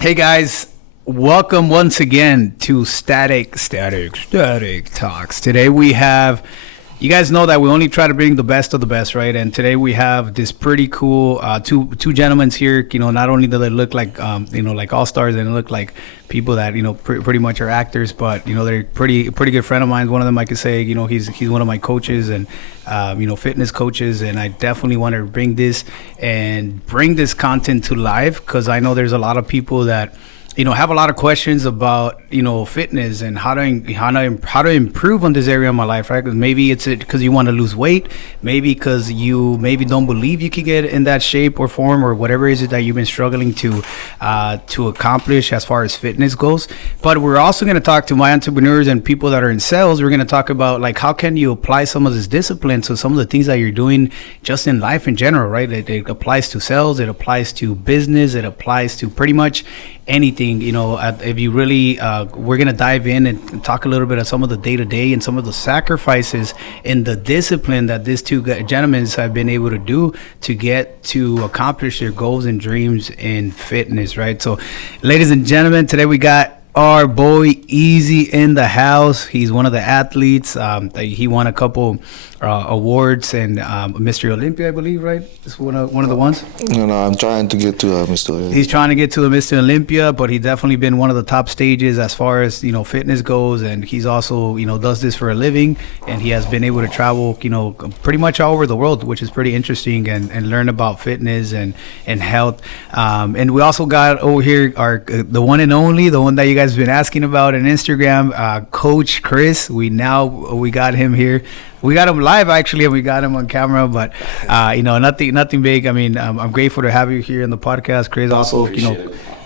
Hey guys, welcome once again to Static Talks. Today we have, you guys know that we only try to bring the best of the best, right? And today we have this pretty cool two gentlemen here. You know, not only do they look like like all stars, and look like people that pretty much are actors, but they're pretty good friend of mine. One of them, I could say, he's one of my coaches and fitness coaches, and I definitely want to bring this content to life because I know there's a lot of people that have a lot of questions about fitness and how to improve on this area of my life, right? Because maybe it's because you want to lose weight, maybe because you don't believe you can get in that shape or form or whatever is it that you've been struggling to accomplish as far as fitness goes. But we're also going to talk to my entrepreneurs and people that are in sales. We're going to talk about like how can you apply some of this discipline to some of the things that you're doing just in life in general, right? It applies to sales, it applies to business, it applies to pretty much anything. If you really we're gonna dive in and talk a little bit of some of the day-to-day and some of the sacrifices and the discipline that these two gentlemen have been able to do to get to accomplish their goals and dreams in fitness, right? So ladies and gentlemen, today we got our boy Easy in the house. He's one of the athletes. He won a couple awards and Mr. Olympia, I believe, right? It's one of the ones. No, I'm trying to get to Mr. Olympia. He's trying to get to the Mr. Olympia, but he definitely been one of the top stages as far as fitness goes, and he's also does this for a living, and he has been able to travel pretty much all over the world, which is pretty interesting, and learn about fitness and health. And we also got over here the one and only, the one that you guys have been asking about on Instagram, Coach Chris. We got him here. We got him live actually, and we got him on camera, but nothing big. I mean, I'm grateful to have you here in the podcast, Chris. Also,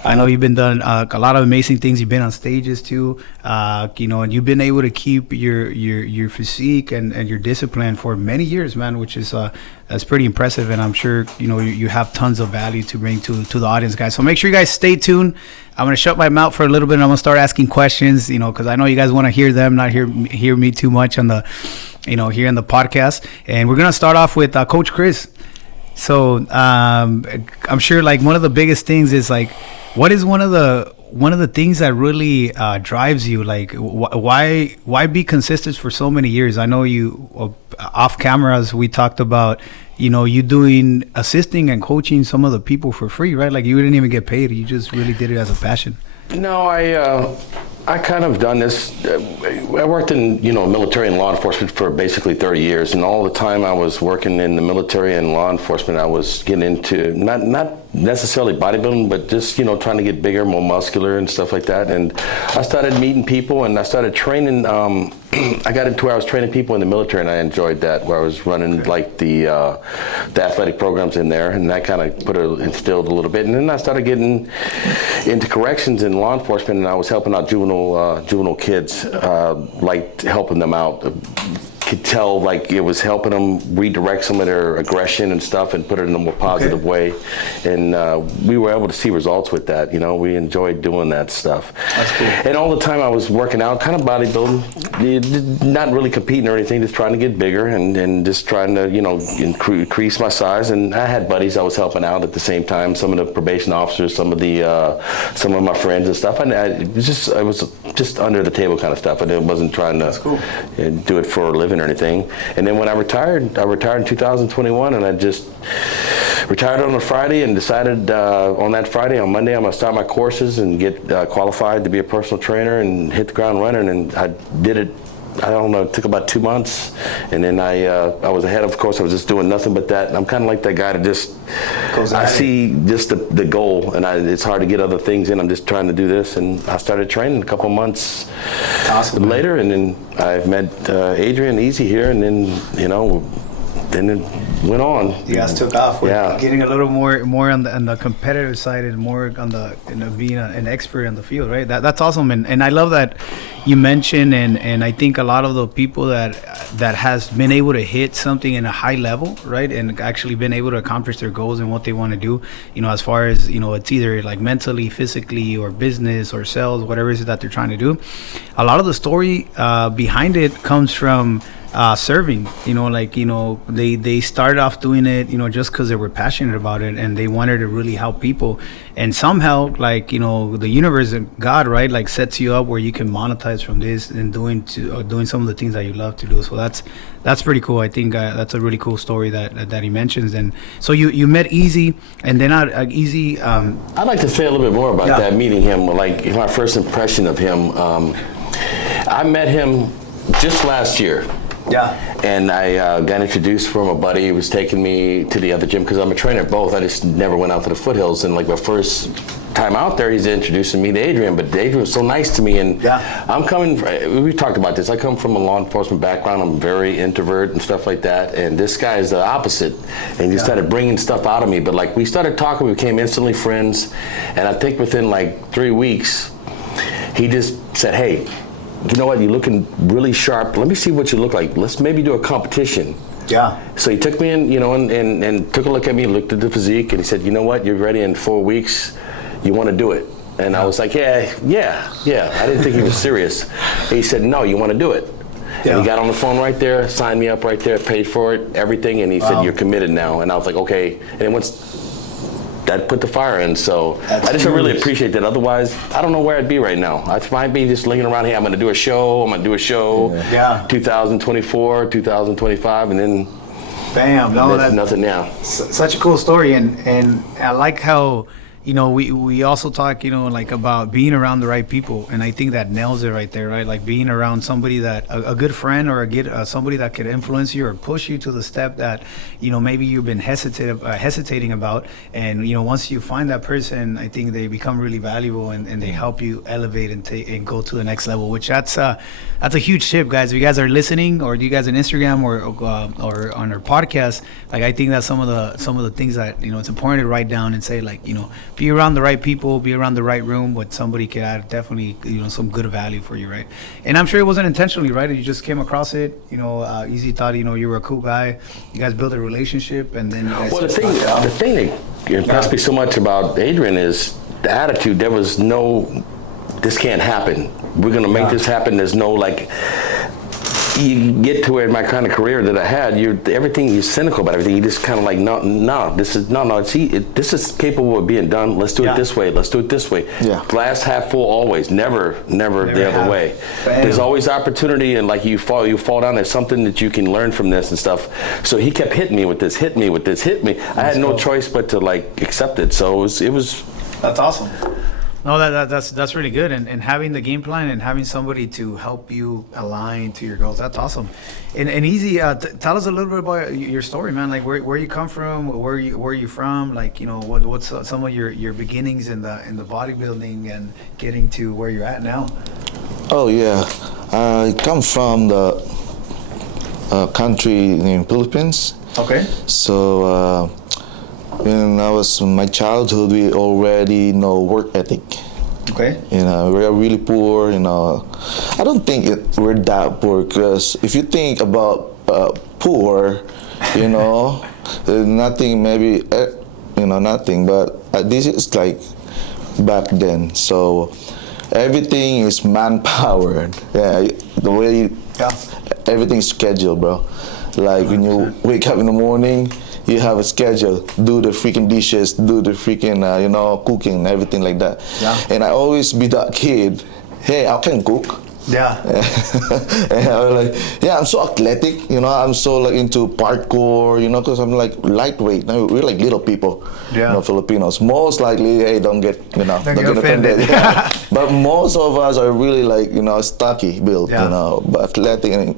I know you've been done a lot of amazing things. You've been on stages too, and you've been able to keep your physique and your discipline for many years, man, which is that's pretty impressive. And I'm sure you have tons of value to bring to the audience, guys. So make sure you guys stay tuned. I'm gonna shut my mouth for a little bit, and I'm gonna start asking questions, because I know you guys want to hear them, not hear me too much on the here in the podcast. And we're gonna start off with Coach Chris. So I'm sure like one of the biggest things is like, what is one of the things that really drives you? Like why be consistent for so many years? I know you off cameras we talked about you doing assisting and coaching some of the people for free, right? Like you didn't even get paid, you just really did it as a passion. No, I kind of done this. I worked in military and law enforcement for basically 30 years, and all the time I was working in the military and law enforcement, I was getting into not necessarily bodybuilding, but just trying to get bigger, more muscular and stuff like that. And I started meeting people, and I started training. I got into where I was training people in the military, and I enjoyed that, where I was running like the athletic programs in there, and that kind of instilled a little bit. And then I started getting into corrections in law enforcement, and I was helping out juvenile kids, like helping them out. Could tell like it was helping them redirect some of their aggression and stuff and put it in a more positive way, and we were able to see results with that. We enjoyed doing that stuff. That's cool. And all the time I was working out, kind of bodybuilding, not really competing or anything, just trying to get bigger and just trying to increase my size. And I had buddies I was helping out at the same time, some of the probation officers, some of my friends and stuff. And it was just under the table kind of stuff. I wasn't trying to do it for a living or anything. And then when I retired in 2021, and I just retired on a Friday and decided on Monday, I'm gonna start my courses and get qualified to be a personal trainer and hit the ground running. And I did it, I don't know, it took about 2 months. And then I was ahead, of course, I was just doing nothing but that. I'm kind of like that guy that just, I see just the goal, and it's hard to get other things in. I'm just trying to do this. And I started training a couple months later, and then I met Adrian, Easy here, and then, then it went on. You guys took off. Yeah. Getting a little more on the competitive side and more on the being an expert in the field, right? That's awesome, and I love that you mentioned, and I think a lot of the people that has been able to hit something in a high level, right, and actually been able to accomplish their goals and what they want to do, as far as it's either like mentally, physically, or business or sales, whatever it is that they're trying to do. A lot of the story behind it comes from serving. They started off doing it, just because they were passionate about it and they wanted to really help people. And somehow, the universe and God, right, like sets you up where you can monetize from this and doing some of the things that you love to do. So that's pretty cool. I think that's a really cool story that he mentions. And so you met Easy, and then Easy. I'd like to say a little bit more about that, meeting him. Like my first impression of him, I met him just last year. Yeah. And I got introduced from a buddy who was taking me to the other gym because I'm a trainer at both. I just never went out to the foothills. And like my first time out there, he's introducing me to Adrian. But Adrian was so nice to me. And I'm coming, we talked about this. I come from a law enforcement background. I'm very introvert and stuff like that. And this guy is the opposite. And he started bringing stuff out of me. But like we started talking, we became instantly friends. And I think within like 3 weeks, he just said, hey, you know what, you're looking really sharp. Let me see what you look like. Let's maybe do a competition. Yeah. So he took me in, and took a look at me, looked at the physique, and he said, you know what, you're ready in 4 weeks. You want to do it? And I was like, yeah. I didn't think he was serious. And he said, no, you want to do it. Yeah. And he got on the phone right there, signed me up right there, paid for it, everything, and he said, you're committed now. And I was like, okay. And then once that put the fire in, so I just really appreciate that. Otherwise, I don't know where I'd be right now. I might be just linking around here. I'm going to do a show. 2024, 2025, and then bam. No, that's nothing now. Such a cool story, and I like how we also talk about being around the right people, and I think that nails it right there, right? Like being around somebody that a good friend or somebody that could influence you or push you to the step that maybe you've been hesitating about, and once you find that person, I think they become really valuable and they help you elevate and go to the next level, which that's a huge tip, guys. If you guys are listening, or you guys on Instagram or on our podcast, like I think that's some of the things that it's important to write down and say, be around the right people, be around the right room, but somebody could add definitely some good value for you, right? And I'm sure it wasn't intentionally, right? You just came across it, Easy thought you were a cool guy. You guys built a relationship, and then you guys the thing that impressed me so much about Adrian is the attitude. There was no, this can't happen. We're gonna make this happen. There's no you get to where in my kind of career that I had, you're cynical about everything. You just kind of like, this is capable of being done. Let's do it this way. Let's do it this way. Yeah. Glass half full always, never the other way. Bam. There's always opportunity, and like you fall down. There's something that you can learn from this and stuff. So he kept hitting me with this, hit me. I had no choice but to accept it. So it was. That's awesome. No, that's really good, and having the game plan and having somebody to help you align to your goals, that's awesome. And Easy, tell us a little bit about your story, man. Like where you come from, where you from, what's some of your beginnings in the bodybuilding and getting to where you're at now. Oh yeah, I come from the country named Philippines. Okay. So. When I was in my childhood, we already know work ethic. Okay. We're really poor. I don't think we're that poor, because if you think about poor, nothing. Maybe nothing. But this is like back then. So everything is manpower. Yeah, the way everything is scheduled, bro. Like when you wake up in the morning, you have a schedule, do the freaking dishes, do the freaking, cooking, everything like that. Yeah. And I always be that kid, hey, I can cook. Yeah. And I was like, I'm so athletic, I'm so into parkour, because I'm lightweight. We're like little people, Filipinos. Most likely, hey, don't get offended. Yeah. But most of us are really stocky built, but athletic,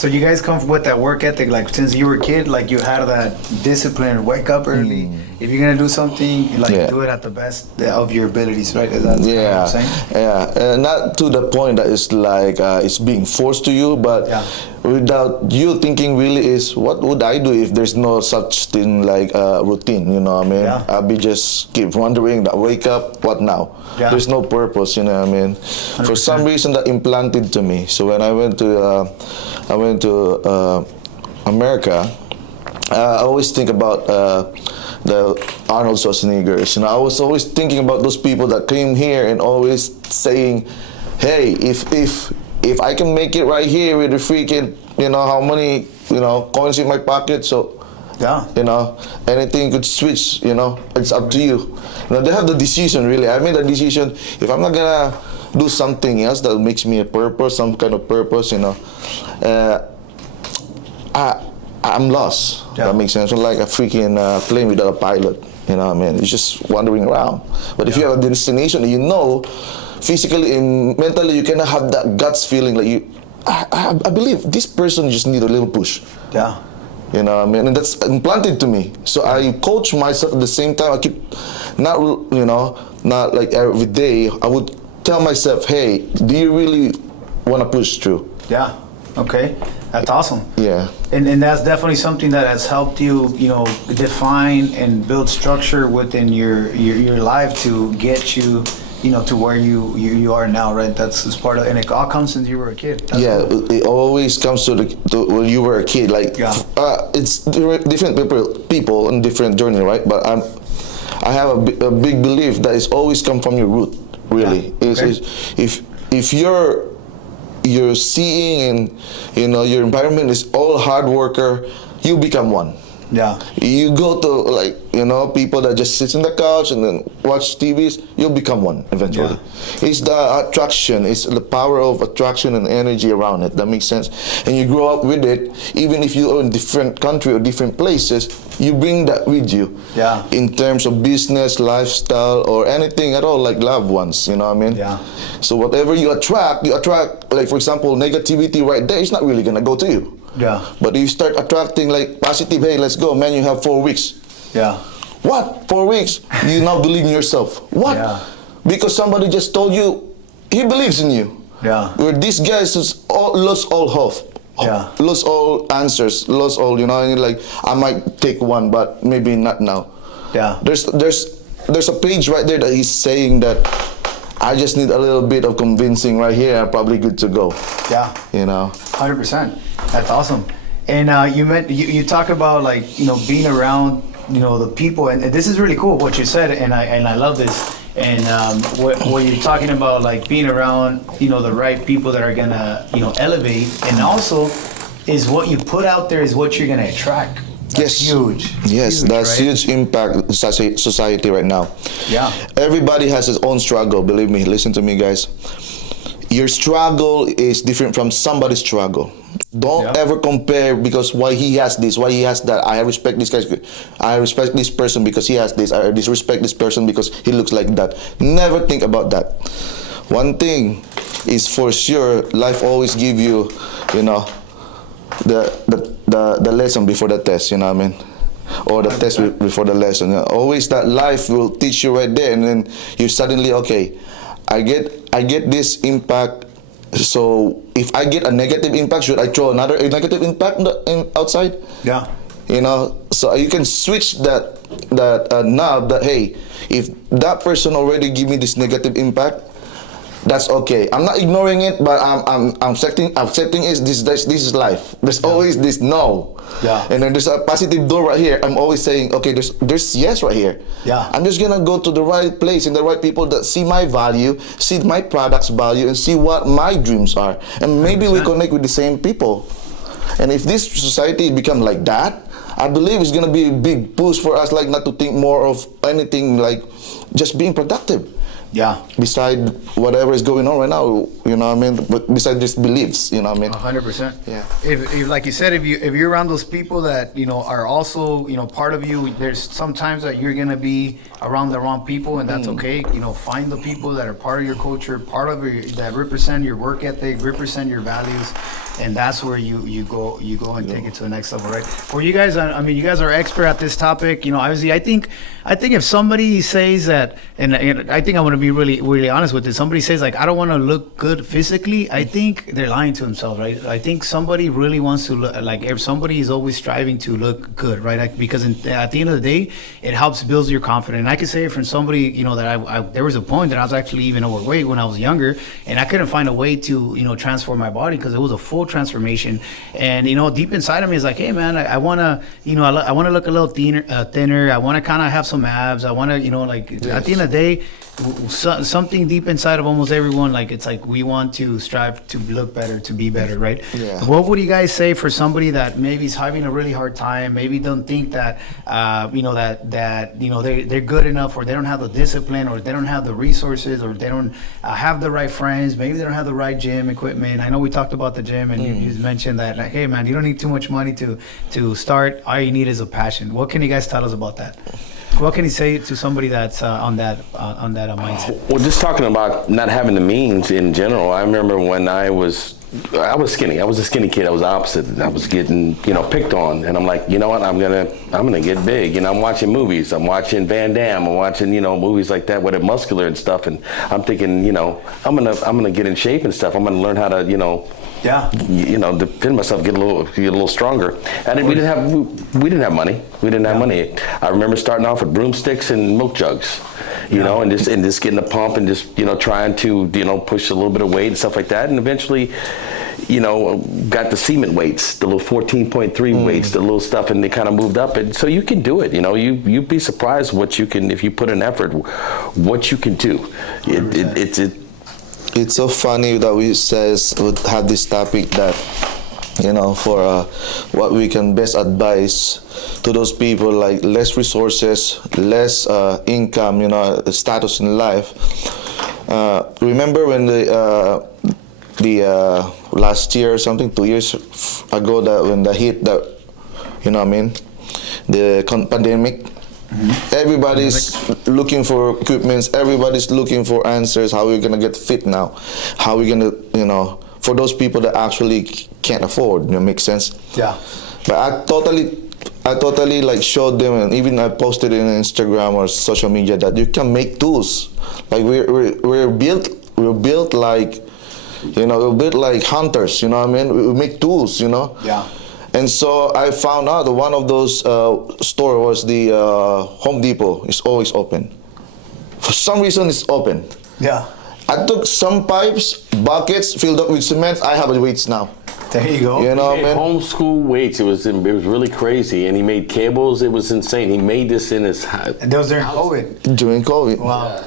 So you guys come with that work ethic, since you were a kid, you had that discipline, wake up early. If you're gonna do something, do it at the best of your abilities, right? Is that what you're saying? Yeah, not to the point that it's it's being forced to you, but without you thinking really is, what would I do if there's no such thing like routine, you know what I mean? Yeah. I'll be just keep wondering that wake up, what now? Yeah. There's no purpose, you know what I mean? 100%. For some reason that implanted to me. So when I went to America, I always think about the Arnold Schwarzeneggers. I was always thinking about those people that came here and always saying, hey, if if I can make it right here with the freaking, how many, coins in my pocket, so. Yeah. Anything could switch, it's up to you. They have the decision, really. I made a decision, if I'm not gonna do something else that makes me a purpose, some kind of purpose, I'm lost. Yeah. That makes sense. So like a freaking plane without a pilot, It's just wandering around. But if you have a destination, physically and mentally, you cannot have that guts feeling like I believe this person just need a little push. Yeah. And that's implanted to me. So I coach myself at the same time. I keep not like every day. I would tell myself, hey, do you really want to push through? Yeah. Okay. That's awesome. Yeah. And that's definitely something that has helped you, define and build structure within your life to get you, to where you are now, right? That's part of, and it all comes since you were a kid. That's cool. It always comes to when you were a kid. Like, it's different people on different journey, right? But I have a big belief that it's always come from your root. Really, if you're seeing and your environment is all hard worker, you become one. Yeah. You go to people that just sit on the couch and then watch TVs, you'll become one eventually. Yeah. It's the attraction, it's the power of attraction and energy around it. That makes sense. And you grow up with it, even if you're in different country or different places, you bring that with you. Yeah. In terms of business, lifestyle, or anything at all, like loved ones, you know what I mean? Yeah. So whatever you attract, like for example, negativity right there, it's not really gonna go to you. Yeah. But if you start attracting like positive, hey, let's go, man, you have 4 weeks. Yeah. What? 4 weeks? You now believe in yourself. What? Yeah. Because somebody just told you he believes in you. Yeah. Where these guys lost all hope. Yeah. Lost all answers. Lost all, and like, I might take one, but maybe not now. Yeah. There's a page right there that he's saying that I just need a little bit of convincing right here. I'm probably good to go. Yeah. 100%. That's awesome. And you talk about like being around the people, and this is really cool what you said, and I love this. And what you're talking about, like being around the right people that are gonna elevate, and also is what you put out there is what you're gonna attract. That's huge. Yes, that's right? huge impact society right now. Yeah. Everybody has his own struggle. Believe me. Listen to me, guys. Your struggle is different from somebody's struggle. Don't ever compare because why he has this, why he has that. I respect this guy. I respect this person because he has this. I disrespect this person because he looks like that. Never think about that. One thing is for sure, life always give you, the lesson before the test. You know what I mean? Or the test before the lesson. Always that life will teach you right there, and then you suddenly I get this impact. So if I get a negative impact, should I throw another negative impact outside? Yeah. So you can switch that knob. That hey, if that person already give me this negative impact, that's okay. I'm not ignoring it, but I'm accepting is this is life. There's always this no. Yeah. And then there's a positive door right here. I'm always saying, okay, there's yes right here. Yeah. I'm just gonna go to the right place and the right people that see my value, see my product's value, and see what my dreams are. And maybe 100%. We connect with the same people. And if this society become like that, I believe it's gonna be a big push for us, like not to think more of anything, like just being productive. Yeah. Beside whatever is going on right now, you know what I mean? But beside these beliefs, you know what I mean? 100%. Yeah. If like you said, if you're around those people that, are also, part of you, there's sometimes that you're going to be around the wrong people, and that's okay. Find the people that are part of your culture, that represent your work ethic, represent your values, and that's where you go and take it to the next level, right? For you guys, you guys are expert at this topic. Obviously, I think if somebody says that, and I think I want to be really, really honest with this. Somebody says like, I don't want to look good physically. I think they're lying to themselves, right? I think somebody really wants to look like, if somebody is always striving to look good, right? Because at the end of the day, it helps build your confidence. And I can say it from somebody, that there was a point that I was actually even overweight when I was younger, and I couldn't find a way to, transform my body because it was a full full transformation. And, you know, deep inside of me is like, hey, man, I want to, you know, I want to look a little thinner. I want to kind of have some abs. I want to, you know, like at the end of the day, something deep inside of almost everyone, like it's like we want to strive to look better, to be better, right? Yeah. What would you guys say for somebody that maybe is having a really hard time, maybe don't think that you know that you know they're good enough, or they don't have the discipline, or they don't have the resources, or they don't have the right friends, maybe they don't have the right gym equipment? I know we talked about the gym, and you mentioned that, like, hey man, you don't need too much money to start. All you need is a passion. What can you guys tell us about that? What can you say to somebody that's on that mindset? Well, just talking about not having the means in general. I remember when I was skinny. I was a skinny kid. I was opposite. I was getting, you know, picked on, and I'm like, you know what? I'm gonna get big. You know, I'm watching movies. I'm watching Van Damme. I'm watching, you know, movies like that where they're muscular and stuff. And I'm thinking, you know, I'm gonna get in shape and stuff. I'm gonna learn how to, you know. Yeah. You know, defend myself, get a little stronger. And we didn't have money. We didn't have money. I remember starting off with broomsticks and milk jugs, you know, and just getting a pump and just, you know, trying to, you know, push a little bit of weight and stuff like that. And eventually, you know, got the cement weights, the little 14.3 weights, the little stuff, and they kind of moved up. And so you can do it. You know, you'd be surprised what you can, if you put in effort, what you can do. It's so funny that we would have this topic that, you know, for what we can best advise to those people, like less resources, less income, you know, status in life. Remember when the last year or something, 2 years ago, that when the hit, that, you know what I mean, the pandemic. Everybody's looking for equipments. Everybody's looking for answers. How are we gonna get fit now? How are we gonna, you know, for those people that actually can't afford, you know, makes sense. Yeah. But I totally like showed them, and even I posted it on Instagram or social media, that you can make tools. Like we're built like, you know, we're built like hunters. You know what I mean? We make tools. You know. Yeah. And so I found out that one of those store was the Home Depot. It's always open. For some reason, it's open. Yeah. I took some pipes, buckets filled up with cement. I have the weights now. There you go. You know, He made man. homeschool weights. It was really crazy, and he made cables. It was insane. He made this in his house. And those during COVID. During COVID. Wow.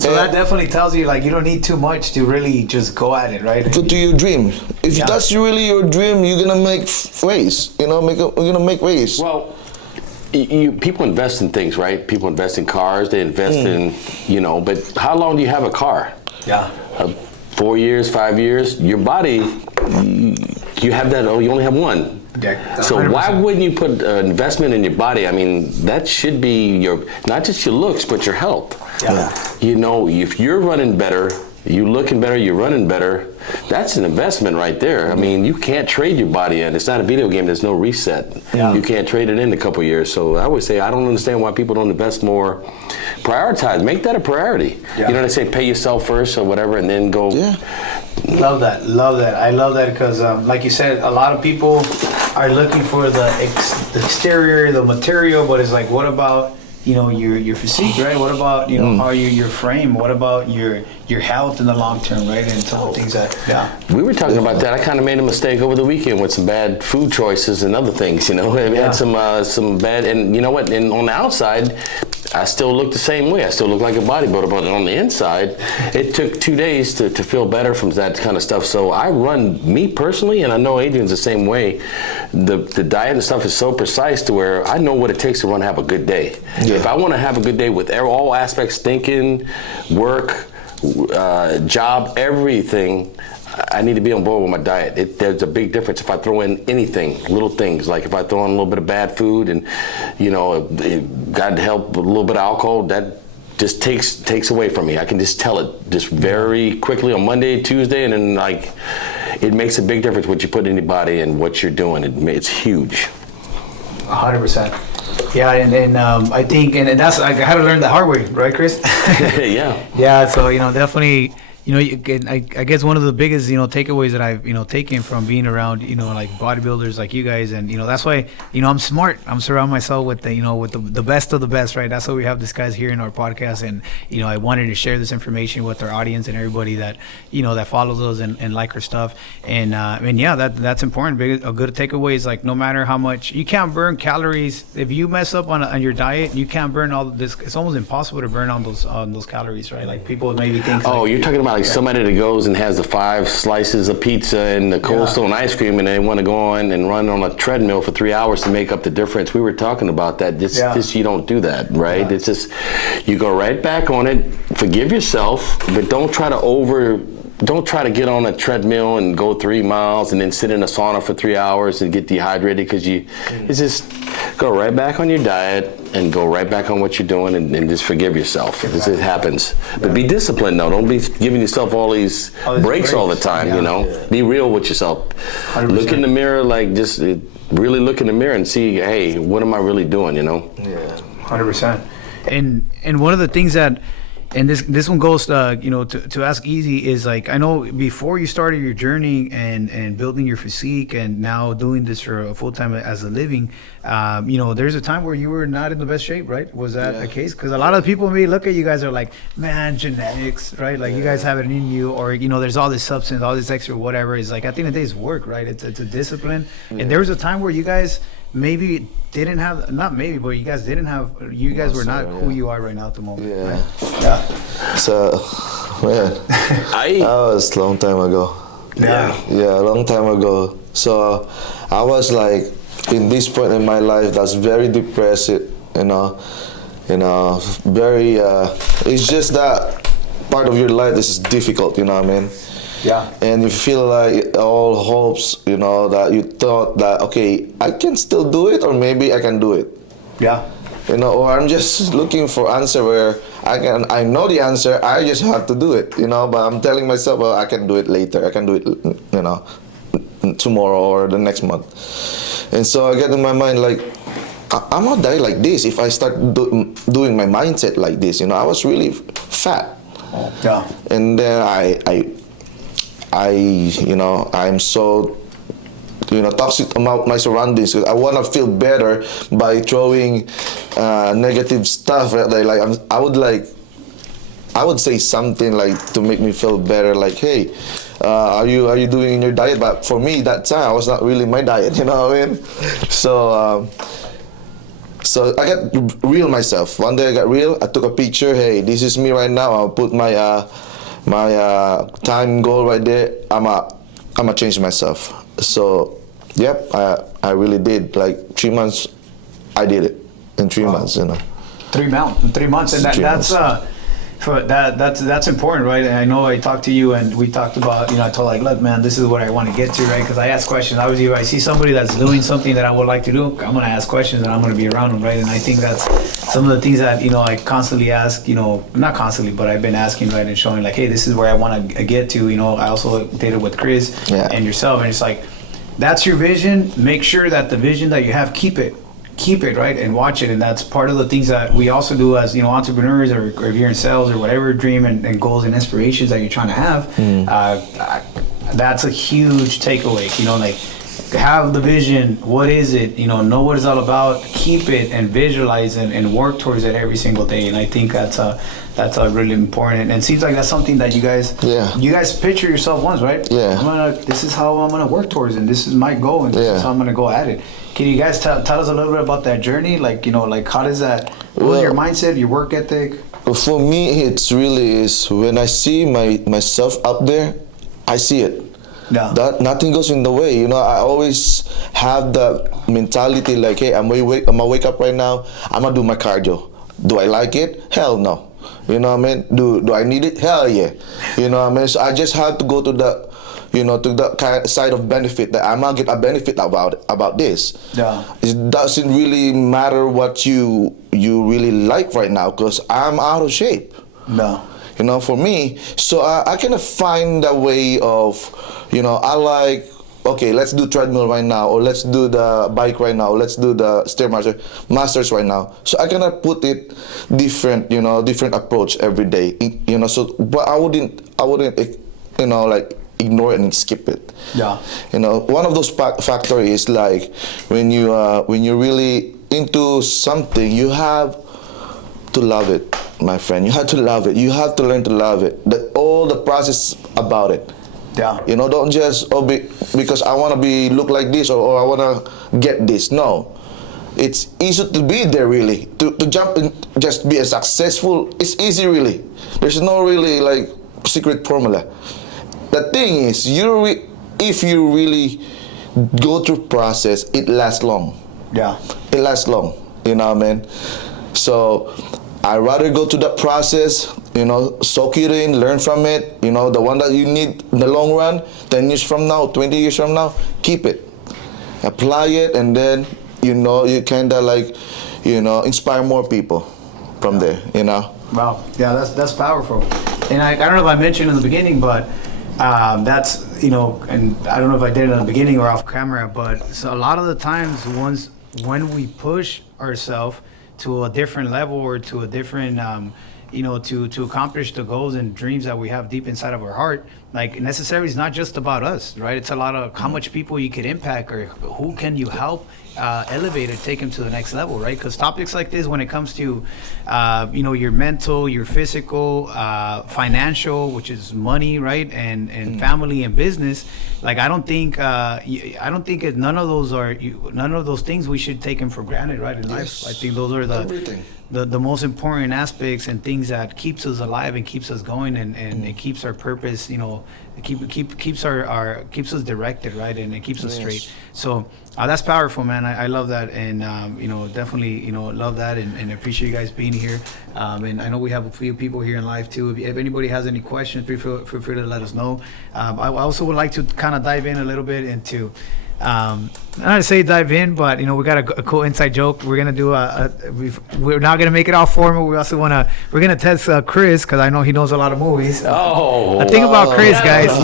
So that definitely tells you, like, you don't need too much to really just go at it, right? To your dream. If Yeah. that's really your dream, you're gonna make ways. You know, you're gonna make ways. Well, people invest in things, right? People invest in cars. They invest in, you know. But how long do you have a car? Yeah. 4 years, 5 years. Your body, you have that. Oh, you only have one. Okay. So 100%. why wouldn't you put investment in your body? I mean, that should be not just your looks, but your health. Yeah. You know, if you're running better, you looking better, you're running better, that's an investment right there. I mean, you can't trade your body in. It's not a video game. There's no reset. Yeah. You can't trade it in a couple years. So I would say I don't understand why people don't invest more. Prioritize. Make that a priority. Yeah. You know, they say pay yourself first or whatever, and then go. Yeah. Love that. I love that because, like you said, a lot of people are looking for the exterior, the material, but it's like, what about, you know, your physique, right? What about, you know, how your frame? What about your health in the long term, right? And some of the things that, yeah. We were talking about that. I kind of made a mistake over the weekend with some bad food choices and other things. You know, we had some bad, and you know what? And on the outside, I still look the same way. I still look like a bodybuilder, but on the inside, it took 2 days to feel better from that kind of stuff. So I run, me personally, and I know Adrian's the same way. The diet and stuff is so precise to where I know what it takes to run, have a good day. Yeah. If I want to have a good day with all aspects, thinking, work, job, everything, I need to be on board with my diet. There's a big difference if I throw in anything, little things, like if I throw in a little bit of bad food and, you know, God help, a little bit of alcohol, that just takes away from me. I can just tell it just very quickly on Monday, Tuesday, and then like, it makes a big difference what you put in your body and what you're doing. It's huge. 100%. Yeah, and I think, and that's, I had to learn the hard way, right, Chris? Yeah. Yeah, so, you know, definitely, I guess one of the biggest, takeaways that I've, taken from being around, like bodybuilders like you guys, and, that's why, I'm smart. I'm surrounding myself with with the best of the best, right? That's why we have these guys here in our podcast, and, I wanted to share this information with our audience and everybody that, that follows us and like our stuff. And yeah, that's important. A good takeaway is like, no matter how much, you can't burn calories. If you mess up on your diet, you can't burn all this. It's almost impossible to burn on those calories, right? Like people maybe think. Oh, you're talking about like somebody that goes and has the 5 slices of pizza and the Cold Stone ice cream, and they want to go on and run on a treadmill for 3 hours to make up the difference. We were talking about that. This you don't do that, right? Yeah. It's just you go right back on it. Forgive yourself, but don't try to get on a treadmill and go 3 miles and then sit in a sauna for 3 hours and get dehydrated because it's just go right back on your diet and go right back on what you're doing and just forgive yourself. It happens. But be disciplined though. Don't be giving yourself all these breaks all the time, Be real with yourself. 100%. Look in the mirror, just really look in the mirror and see, hey, what am I really doing, Yeah. 100%. And one of the things that, and this one goes, to ask Easy is like, I know before you started your journey and building your physique and now doing this for a full time as a living, there's a time where you were not in the best shape, right? Was that the case? Because a lot of people may look at you guys are like, man, genetics, right? Like you guys have it in you, or there's all this substance, all this extra whatever. It's like at the end of the day, it's work, right? It's a discipline. Yeah. And there was a time where you guys maybe didn't have, not maybe, but you guys were not who you are right now at the moment. Yeah. Right? Yeah. So, man, that was a long time ago. Yeah. Yeah, a long time ago. So I was like, in this point in my life, that's very depressed, very, it's just that part of your life is difficult, what I mean? Yeah. And you feel like all hopes, that you thought that, okay, I can still do it, or maybe I can do it. Yeah. Or I'm just looking for answer where I know the answer, I just have to do it, but I'm telling myself, well, I can do it later, I can do it, tomorrow or the next month. And so I get in my mind like, I'm not die like this if I start doing my mindset like this, I was really fat. Yeah. And then I'm so toxic about my surroundings because I want to feel better by throwing negative stuff. I would say something like to make me feel better, like, hey, are you doing in your diet? But for me that time I was not really my diet, what I mean? So I got real myself. One day I got real. I took a picture. Hey, this is me right now. I'll put my time goal right there. I'ma change myself. So, yep, I really did. Like 3 months, I did it in 3 months. 3 months, and that's important, right? And I know I talked to you, and we talked about, I told like, look, man, this is what I want to get to, right? Because I ask questions. Obviously, if I see somebody that's doing something that I would like to do, I'm gonna ask questions, and I'm gonna be around them, right? And I think that's some of the things that I constantly ask. Not constantly, but I've been asking, right, and showing like, hey, this is where I want to get to. I also did it with Chris and yourself, and it's like, that's your vision. Make sure that the vision that you have, keep it, right, and watch it. And that's part of the things that we also do as entrepreneurs, or if you're in sales or whatever dream and goals and inspirations that you're trying to have. That's a huge takeaway. Like, have the vision. What is it? Know what it's all about. Keep it and visualize and work towards it every single day. And I think that's really important. And it seems like that's something that you guys picture yourself once, right? Yeah. This is how I'm gonna work towards, and this is my goal, and this is how I'm gonna go at it. Can you guys tell us a little bit about that journey? Like, like how does that? What was your mindset, your work ethic? For me, it's really is when I see myself up there, I see it. Yeah. That nothing goes in the way. I always have the mentality like, hey, I'm gonna wake up right now. I'm gonna do my cardio. Do I like it? Hell no. You know what I mean? Do I need it? Hell yeah. You know what I mean? So I just have to go to the, to the kind of side of benefit that I'm gonna get a benefit about this. Yeah. It doesn't really matter what you really like right now because I'm out of shape. No. For me, so I kind of find a way of, I like okay, let's do treadmill right now, or let's do the bike right now, or let's do the masters right now. So I cannot put it different, different approach every day, So, but I wouldn't, like ignore it and skip it. Yeah. One of those factors is like when you're really into something, you have to love it, my friend. You have to love it. You have to learn to love it. All the process about it. Yeah. Don't just because I want to look like this or I want to get this. No, it's easy to be there really. To jump and just be a successful. It's easy really. There's no really like secret formula. The thing is, if you really go through process, it lasts long. Yeah. It lasts long. You know what I mean? So I'd rather go to that process, soak it in, learn from it, the one that you need in the long run, 10 years from now, 20 years from now, keep it. Apply it, and then, you kind of like, inspire more people from there, Wow. Yeah, that's powerful. And I don't know if I mentioned in the beginning, but that's, and I don't know if I did it in the beginning or off camera, but so a lot of the times when we push ourselves to a different level or to a different, to accomplish the goals and dreams that we have deep inside of our heart, like necessarily it's not just about us, right? It's a lot of how much people you could impact or who can you help elevate and take them to the next level, right? Because topics like this, when it comes to, your mental, your physical, financial, which is money, right, and family and business, like I don't think none of those things we should take them for granted, right, in life. I think those are the most important aspects and things that keeps us alive and keeps us going and it keeps our purpose, keeps us directed, right, and it keeps us straight. So that's powerful, man. I love that, and definitely love that, and appreciate you guys being here. And I know we have a few people here in live too. If anybody has any questions, feel free to let us know. I also would like to kind of dive in a little bit into. Not to say dive in, but we got a cool inside joke. We're gonna do we're not gonna make it all formal. We're gonna test Chris because I know he knows a lot of movies. Oh, the thing about Chris, guys. I'm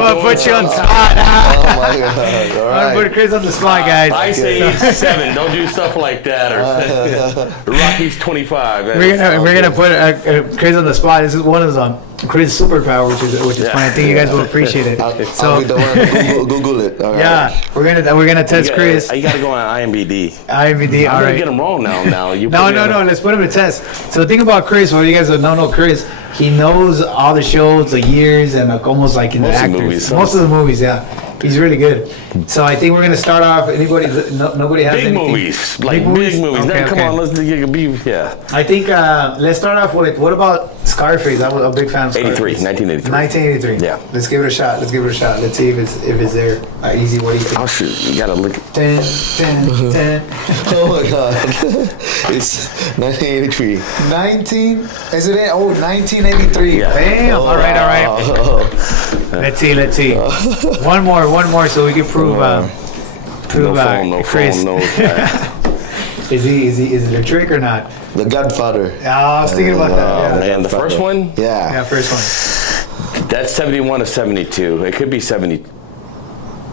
gonna put you on the spot. Oh my God! All right. I'm gonna put Chris on the spot, guys. I say he's 7. Don't do stuff like that. Or Rocky's 25. We're gonna put Chris on the spot. This is one of them. Chris' superpower, which is fun. I think you guys will appreciate it. I'll be the one. Google it. All right. Yeah, we're gonna test Chris. You gotta go on IMDb. IMDb. All I'm right. gonna get him wrong now. No. Let's put him to test. So the thing about Chris, what you guys don't know, Chris, he knows all the shows, the years, and almost like in the actors. Most of the movies, yeah. He's really good. So I think we're gonna start off. Nobody has big anything? movies, like big movies. Okay, Come on, let's yeah. I think let's start off with what about Scarface? I was a big fan of Scarface. 1983. 1983. Yeah. Let's give it a shot. Let's see if it's there. Easy. What do you think? Oh shoot, you gotta look. 10. Oh my God! It's 1983. 1983. Yeah. Bam. All right. Let's see. One more, so we can prove Chris. No phone. Is it a trick or not? The Godfather. I was thinking about that. Yeah. Man, the first one. Yeah. First one. That's 71 to 72. It could be 70.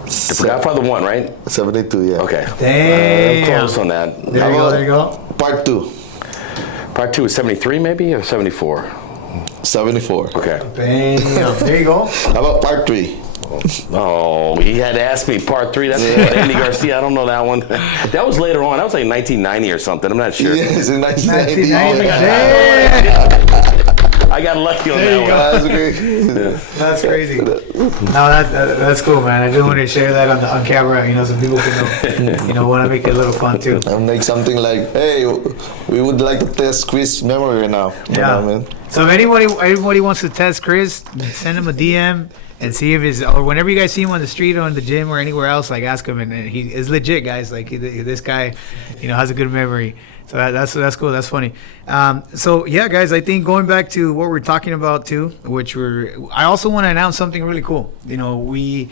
The Godfather 1, right? 72. Yeah. Okay. Damn. Close on that. There you go. Part 2. Part 2 is 73 maybe or 74. 74. Okay. Bam. There you go. How about Part 3? Oh, he had to ask me Part 3. That's Andy Garcia. I don't know that one. That was later on. That was like 1990 or something. I'm not sure. Yes, in 1990. I got lucky on that one. That's great. That's crazy. No, that's cool, man. I just wanted to share that on camera, so people can know, want to make it a little fun too. And make something like, hey, we would like to test Chris' memory right now. Yeah. So if anybody wants to test Chris, send him a DM and see if or whenever you guys see him on the street or in the gym or anywhere else, like ask him, and he is legit, guys. Like this guy, has a good memory. So that's cool. That's funny. So yeah, guys, I think going back to what we're talking about too, I also want to announce something really cool. We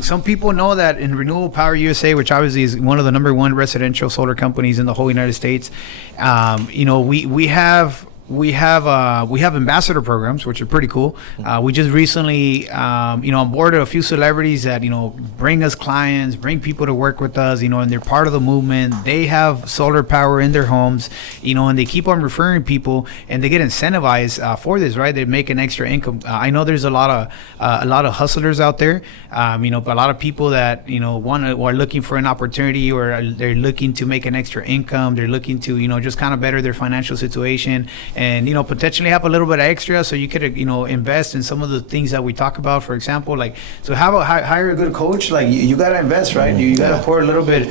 some people know that in Renewable Power USA, which obviously is one of the #1 residential solar companies in the whole United States, we have we have ambassador programs, which are pretty cool. We just recently, onboarded a few celebrities that, bring us clients, bring people to work with us, and they're part of the movement. They have solar power in their homes, and they keep on referring people, and they get incentivized for this, right? They make an extra income. I know there's a lot of hustlers out there, but a lot of people that, are looking for an opportunity, or they're looking to make an extra income. They're looking to, just kind of better their financial situation, and potentially have a little bit of extra, so you could invest in some of the things that we talk about. For example, like, so hire a good coach. Like, you got to invest, right? You got to pour a little bit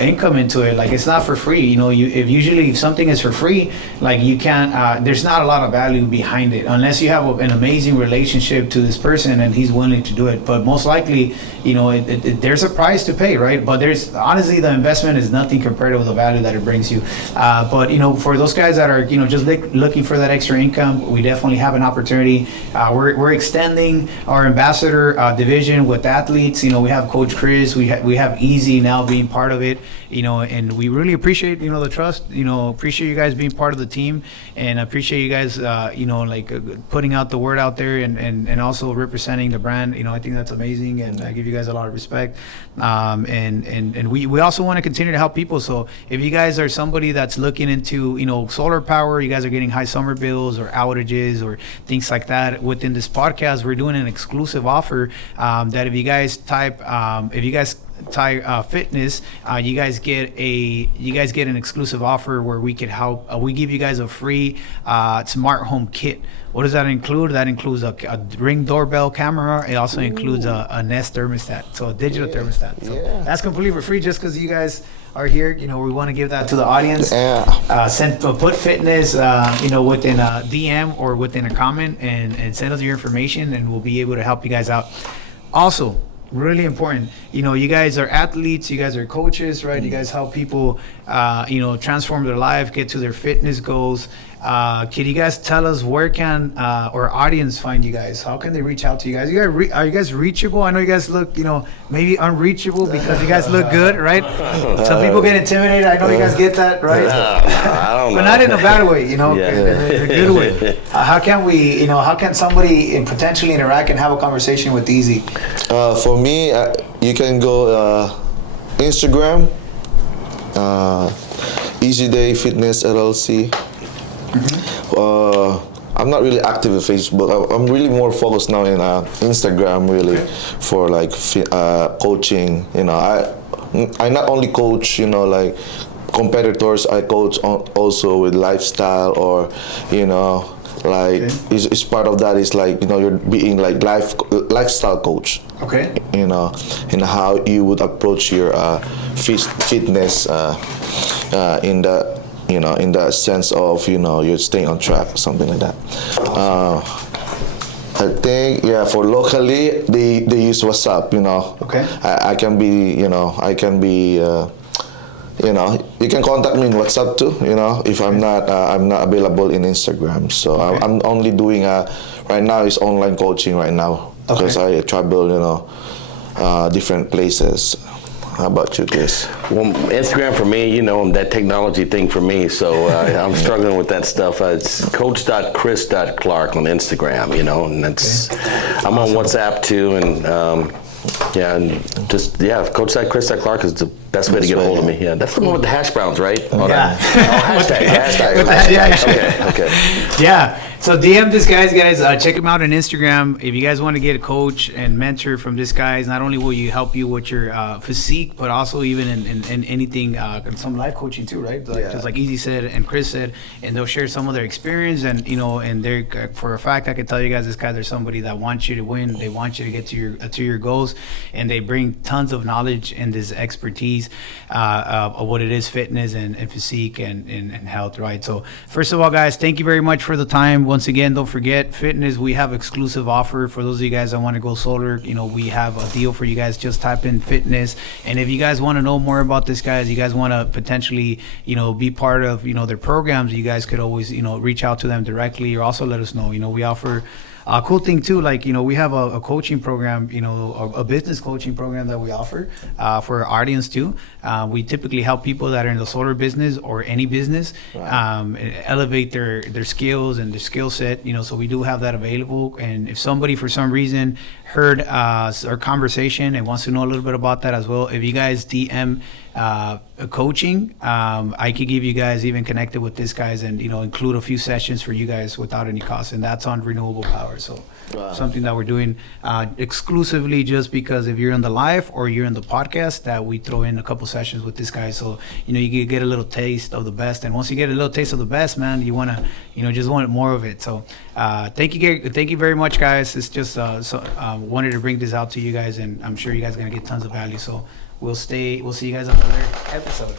income into it. Like, it's not for free. If something is for free, like, you can't. There's not a lot of value behind it unless you have an amazing relationship to this person and he's willing to do it. But most likely, there's a price to pay, right? But there's honestly, the investment is nothing compared to the value that it brings you. But for those guys that are just looking for that extra income, we definitely have an opportunity. We're extending our ambassador division with athletes. We have Coach Chris, we have Easy now being part of it, and we really appreciate the trust. Appreciate you guys being part of the team, and appreciate you guys putting out the word out there, and also representing the brand. I think that's amazing, and I give you guys a lot of respect. And we also want to continue to help people. So if you guys are somebody that's looking into solar power, you guys are getting high summer bills or outages or things like that, within this podcast, we're doing an exclusive offer that if you guys type fitness, you guys get an exclusive offer where we could help. We give you guys a free smart home kit. What does that include? That includes a Ring doorbell camera. It also includes a Nest thermostat, so a digital thermostat. So that's completely for free, just because you guys are here. We want to give that to the audience. Put fitness, within a DM or within a comment, and send us your information, and we'll be able to help you guys out. Also, really important, you guys are athletes, you guys are coaches, right? You guys help people, transform their life, get to their fitness goals. Can you guys tell us where can our audience find you guys? How can they reach out to you guys? Are you guys reachable? I know you guys look, maybe unreachable because you guys look good, right? Some people get intimidated. I know you guys get that, right? I don't know. But not in a bad way, in a good way. How can somebody potentially interact and have a conversation with Easy? For me, you can go Instagram, Easy Day Fitness LLC. I'm not really active in Facebook. I'm really more focused now in Instagram, really, for like coaching. I not only coach, like competitors. I coach also with lifestyle, or it's part of that is like you're being like lifestyle coach. Okay. And how you would approach your fitness in the in the sense of you're staying on track, something like that. I think for locally they use WhatsApp. Okay. I can be you can contact me in WhatsApp too. If I'm not available in Instagram. So okay. I'm only doing right now is online coaching right now, because I travel different places. How about you, Chris? Well, Instagram for me, that technology thing for me. So I'm struggling with that stuff. It's coach.chris.clark on Instagram, and that's, I'm on WhatsApp too. And coach.chris.clark is the best way to get a hold of me. Yeah, that's the one with the hash browns, right? Hashtag. Okay. Yeah. So DM this guys, check him out on Instagram. If you guys want to get a coach and mentor from this guys, not only will you help you with your physique, but also even in anything, some life coaching too, right? Just like Easy said and Chris said, and they'll share some of their experience, and and they're for a fact I can tell you guys, this guys are somebody that wants you to win. They want you to get to your goals, and they bring tons of knowledge and this expertise of what it is, fitness and physique and health, right? So first of all, guys, thank you very much for the time. Once again, don't forget, fitness, we have exclusive offer for those of you guys that want to go solar. We have a deal for you guys. Just type in fitness, and if you guys want to know more about this, guys, you guys want to potentially be part of their programs, you guys could always reach out to them directly, or also let us know. We offer Cool thing too, like, we have a coaching program, a business coaching program that we offer for our audience too. We typically help people that are in the solar business or any business elevate their skills and their skill set, so we do have that available. And if somebody for some reason heard our conversation and wants to know a little bit about that as well, if you guys DM coaching, I could give you guys even connected with this guys and include a few sessions for you guys without any cost, and that's on Renewable Power. So something that we're doing exclusively just because if you're in the live or you're in the podcast, that we throw in a couple sessions with this guy, so you get a little taste of the best. And once you get a little taste of the best, man, you want to just want more of it. So thank you very much, guys. It's just wanted to bring this out to you guys, and I'm sure you guys are gonna get tons of value. So we'll see you guys on another episode.